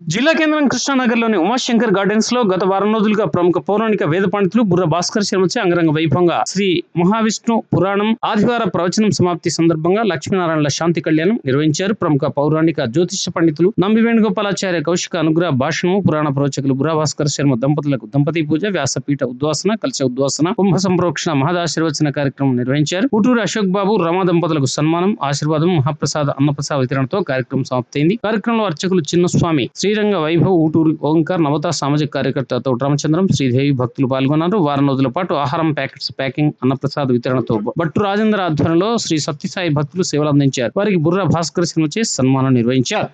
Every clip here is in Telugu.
జిల్లా కేంద్రం కృష్ణానగర్లోని ఉమాశంకర్ గార్డెన్స్ లో గత వారం రోజులుగా ప్రముఖ పౌరాణిక వేద పండితులు బుర్ర భాస్కర్ శర్మచే అంగరంగ వైభవంగా శ్రీ మహావిష్ణు పురాణం ఆదివార ప్రవచనం సమాప్తి సందర్భంగా లక్ష్మీనారాయణల శాంతి కళ్యాణం నిర్వహించారు. ప్రముఖ పౌరాణిక జ్యోతిష పండితులు నంబి వేణుగోపాలాచార్య కౌశిక అనుగ్రహ భాషణము, పురాణ ప్రవచకులు బుర్ర భాస్కర్ శర్మ దంపతులకు దంపతి పూజ, వ్యాసపీఠ ఉద్వాసన, కలశ ఉద్వాసన, కుంభ సంప్రోక్షణ, మహదాశీర్వచన కార్యక్రమం నిర్వహించారు. ఊటూరు అశోక్ బాబు, రమా దంపతులకు సన్మానం, ఆశీర్వాదం, మహాప్రసాద అన్నప్రసాద వితరణతో కార్యక్రమం సమాప్తయింది. కార్యక్రమంలో అర్చకులు చిన్నస్వామి, శ్రీరంగ వైభవ్, ఊటూరు ఓంకార్, నవత సామాజిక కార్యకర్త తోట రామచంద్రం, శ్రీదేవి భక్తులు పాల్గొన్నారు. వారం రోజుల పాటు ఆహారం ప్యాకెట్స్ ప్యాకింగ్, అన్నప్రసాద వితరణతో భట్టు రాజేంద్ర ఆధ్వర్యంలో శ్రీ సత్యసాయి భక్తులు సేవలు అందించారు. వారికి బుర్ర భాస్కర్ శర్మచే సన్మానం నిర్వహించారు.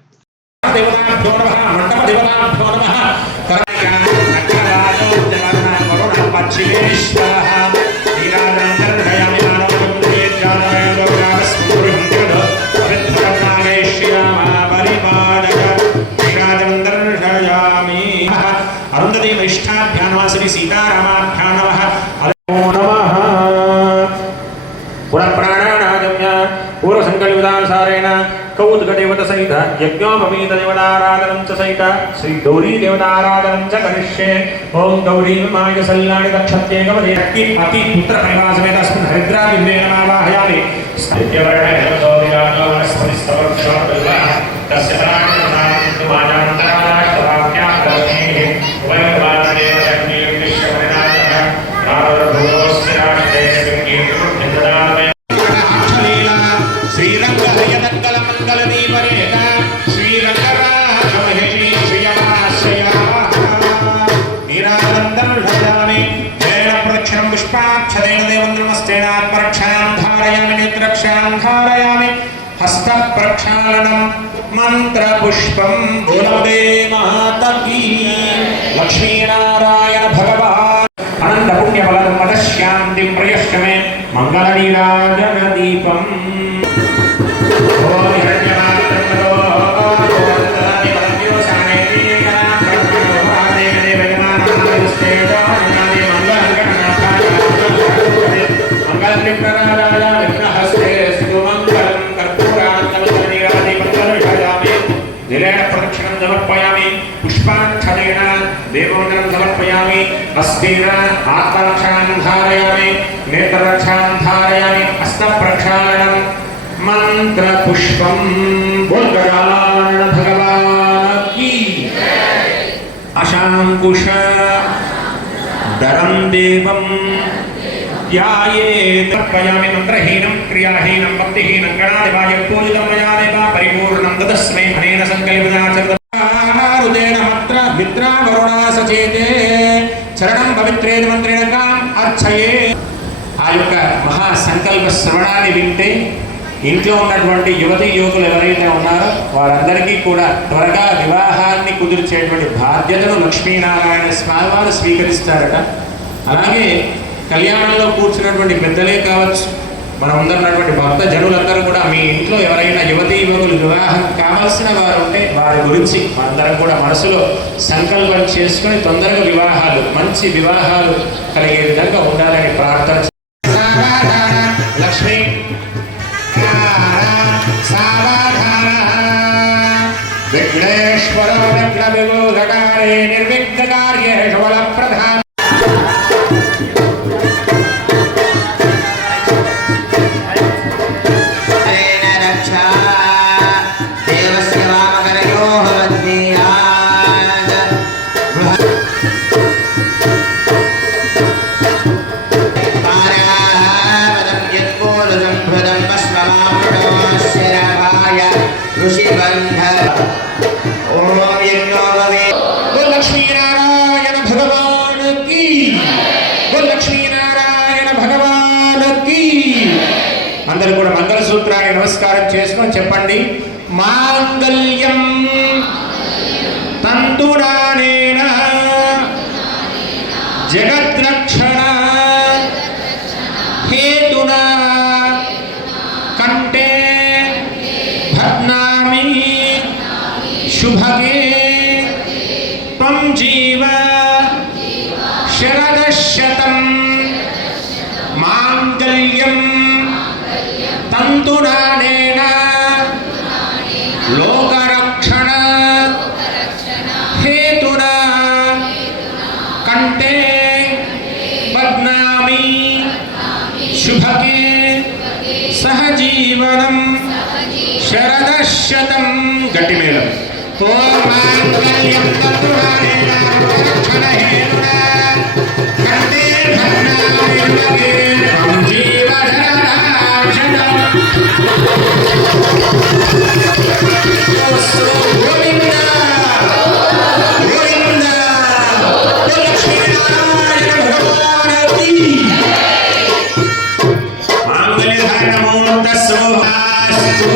अरुन्धतीमिष्ठाभ्यां सीतारामाभ्यां नमः पुरप्राणानागम्य पूर्वसङ्कल्पितानुसारेण कौतुकदेवतसहित यज्ञोपवीतदेवताराधनं च सहित श्री गौरी देवताराधनं च करिष्ये। ओं गौरी माय सल्लाणि दक्षत्येकवदे अति पुत्रपरिवासमेत अस्मिन् हरिद्राबिम्बेन आवाहयामि। सत्यवर्णेन गौरीराजो वनस्पतिस्तवक्षोर्बिल्वः तस्य प्राणनाथं वाजान्तराष्टवाक्यां करोति वयवादेव जग्निर्विश्वविनाशः रावणभूतोऽस्ति राष्ट्रे स्वीकीर्तिर्निददामि। श्रीरङ्गहयदङ्गलमङ्गलदीपरेत श्रीरङ्गराजमहिषी श्रियमाश्रयाः नीराजन्दर्शयामि वेणप्रदक्षिणं पुष्पाक्षतेन देवन्द्रमस्तेनात्मरक्षां धारयामि नेत्ररक्षां धारयामि हस्तप्रक्षालनं मंत्रपुष्पं बोलवे मातकी लक्ष्मीनारायण भगवान् अनंत पुण्यफलं मदश्यान्तिं प्रयश्च मे मङ्गलनीराजनदीपम्। समर्पयामि पुष्पाक्षतेन देववन्दनं समर्पयामि हस्तेन आत्मरक्षां धारयामि नेत्ररक्षां धारयामि हस्तप्रक्षालनं मन्त्रपुष्पं बोलगजानन भगवान् की अशाङ्कुश धरं देवं ध्यायेत् समर्पयामि मन्त्रहीनं क्रियाहीनं भक्तिहीनं गणाधिपाय पूजितं मया देव परिपूर्णं ददस्मै अनेन सङ्कल्पनाचर्य मित्रा वरुणा सचेते चरणं पवित्रेण मंत्रेण कां अर्चये। ఆ యొక్క మహా సంకల్ప శ్రవణాన్ని వింటే ఇంట్లో ఉన్నటువంటి యువతి యువకులు ఎవరైతే ఉన్నారో వారందరికీ కూడా త్వరగా వివాహాన్ని కుదిర్చేటువంటి బాధ్యతను లక్ష్మీనారాయణ స్వామి వారు స్వీకరిస్తారట. అలాగే కళ్యాణంలో కూర్చున్నటువంటి పెద్దలే కావచ్చు, మన ముందున్నటువంటి భక్త జనులందరూ కూడా మీ ఇంట్లో ఎవరైనా యువతీ యువకులు వివాహం కావాల్సిన వారు ఉంటే వారి గురించి అందరం కూడా మనసులో సంకల్పం చేసుకుని తొందరగా వివాహాలు, మంచి వివాహాలు కలిగే విధంగా ఉండాలని ప్రార్థన. లక్ష్మీ విఘ్నేశ్వర విఘ్న విమోచకారే నిర్విఘ్న కార్యేషు ఫలప్రదాం. लक्ष्मीनारायण भगवान की, लक्ष्मीनारायण भगवान की। अंदर కూడా మంగళ సూత్రాన్ని నమస్కారం చేసుకొని చెప్పండి. మాంగళ్యం తంతునానేన జగద్రక్షణ హేతునా కంటే భద్నామి శుభగే త్వం జీవ శరదశతం మాంగళ్యం తంతునానేన లోకరక్షణ ఓం మాంగళ్యం తత్వానేన రక్షణహేతునా కంటే భద్రామిర్వగే జీవధరణాక్షణం గోవింద గోవింద లక్ష్మీనారాయణ భగవానకి మాంగళ్యధారణమూర్త శోభాస్తు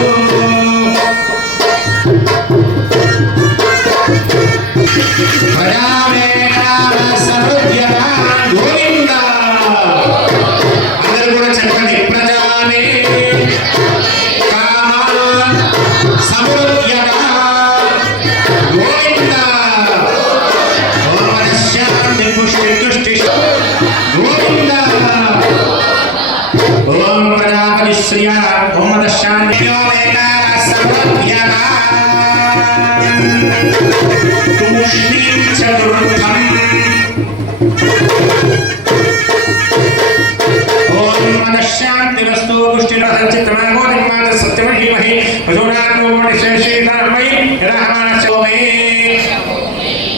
शांतिरस्तु पुष्टिरचितमागो निर्माण सत्यमहीमहि वसुनात्मोपनिशेषेधर्मयि रहमाचोमे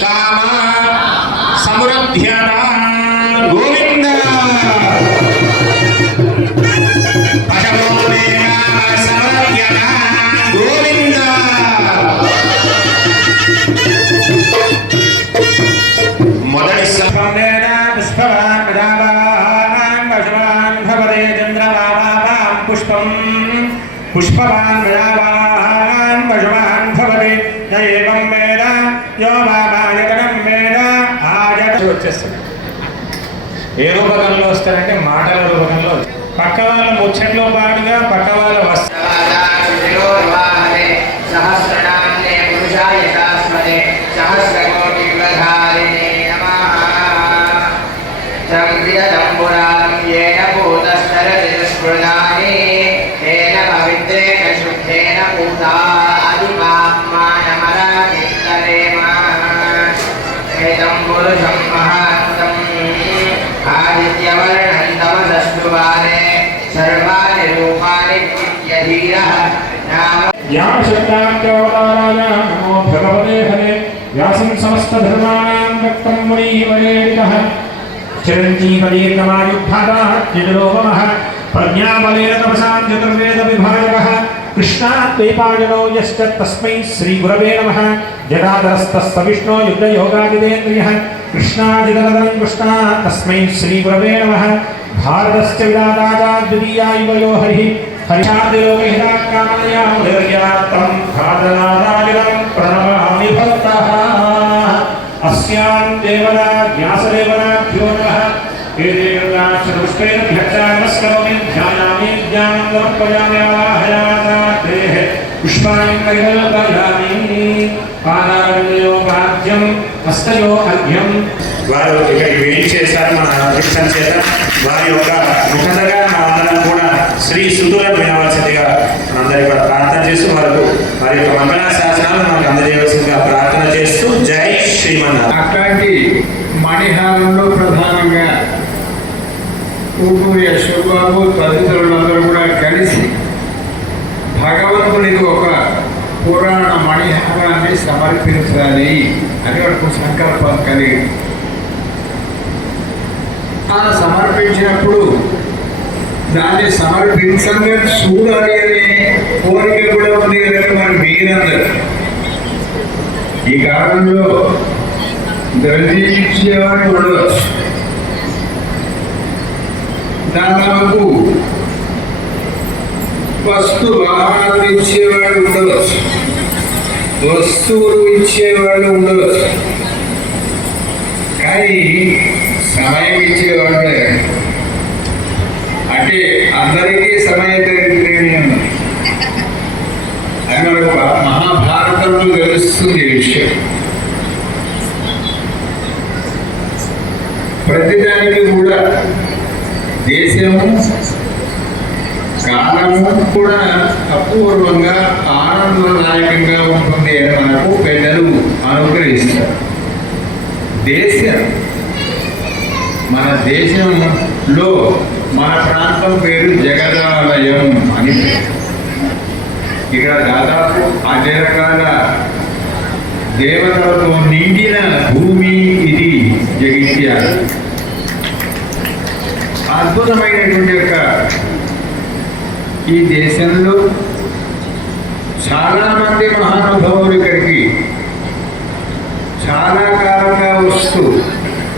कामा समृद्ध्यता गोविंद पशवोमे कामा समृद्ध्यता गोविंद मोदि सफलेन पुष्पवान् प्रजावान् वशवान् भवते चन्द्रमावां पुष्पं पुष्पवान् प्रजावान् वशवान् भवते य एवं वेद यो वामायतनं वेद आयत వచ్చేస్తుంది ఏ రూపకంలో వస్తారంటే మాటల రూపకంలో పక్క వాళ్ళ ముచ్చట్లో పాటుగా పక్క వాళ్ళ సహస్రనామే పురుషాయ శాశ్వతే సహస్రకోటి ప్రధారిణే సంవిదతంబురాం యేన భూతస్తరతి స్మృతాని తేన పవిత్రేణ శుద్ధేన పూతా అదిమాత్మానమరాకిత్తరేమ ఏతం పురుషం మహాంతం ఆదిత్యవర్ణం తమసస్నువారే సర్వాణి రూపాణి విద్యధీరః నామ ज्ञानशब्दाख्योदाराय नमो भगवते हरे व्यासं समस्तधर्माणां व्यक्तं मुनिवरेणितः चिरञ्जीवदीर्घमायुक्ताः चिरलोपमः प्रज्ञाबलेन तपसां चतुर्वेदविभाजकः कृष्णाद्वैपायनो यश्च तस्मै श्रीगुरवे नमः जटाधरस्तस्य विष्णो युद्धयोगादितेन्द्रियः कृष्णादितरदं कृष्णा तस्मै श्रीगुरवे नमः भारतस्य विधाता द्वितीया युवयो हरिः हरिषादिलोकहिताकामया निर्यातं भादनारायणं प्रणमामि भक्तः अस्यां देवना व्यासदेवनाभ्यो नमः एतेनाश्रुष्टेभ्यक्षामस्करोमि ध्यायामि ज्ञानं समर्पयामि आवाहयामि पुष्पाणि परिकल्पयामि पादारण्योपाद्यं हस्तयो अर्घ्यं వారు ఇక్కడికి ఏం చేశారు మన కృష్ణ చేత వారి యొక్క ముఖతగా మనందరం కూడా శ్రీ సుతులను వినవలసిందిగా మనందరి కూడా ప్రార్థన చేస్తూ వారి యొక్క మంగళ శాసనాలు మనకు అందజేయవలసిందిగా ప్రార్థన చేస్తూ జై శ్రీమన్నారాయణ. అట్లాంటి మణిహారంలో ప్రధానంగా ఊపూరి యశ్వబాబు తదితరులందరూ కూడా కలిసి భగవంతునికి ఒక పురాణ మణిహారాన్ని సమర్పించాలి అని ఒక సంకల్పం కలిగి ఆ సమర్పించినప్పుడు దాన్ని సమర్పించంగా చూడాలి అనే కోరిక కూడా ఉంది కనుక మన మీరందరూ ఈ కాలంలో గ్రహించేవాడు ఉండవచ్చు, దాదాపు వస్తు వాహనాలు ఇచ్చేవాడు ఉండవచ్చు, వస్తువులు ఇచ్చేవాడు ఉండవచ్చు, కానీ సమయం ఇచ్చేవాడు అంటే అందరికీ సమయ దరిద్రం అని మనకు మహాభారతంలో తెలుస్తుంది ఈ విషయం. ప్రతిదానికి కూడా దేశము కాలము కూడా అపూర్వంగా ఆనందదాయకంగా ఉంటుంది అని మనకు పెద్దలు అనుగ్రహిస్తారు. దేశం మన దేశంలో మన ప్రాంతం పేరు జగదాలయం అని. ఇక్కడ దాదాపు అన్ని రకాల దేవతలతో నిండిన భూమి ఇది జగిత్యాల. అద్భుతమైనటువంటి యొక్క ఈ దేశంలో చాలామంది మహానుభావులు ఇక్కడికి చాలా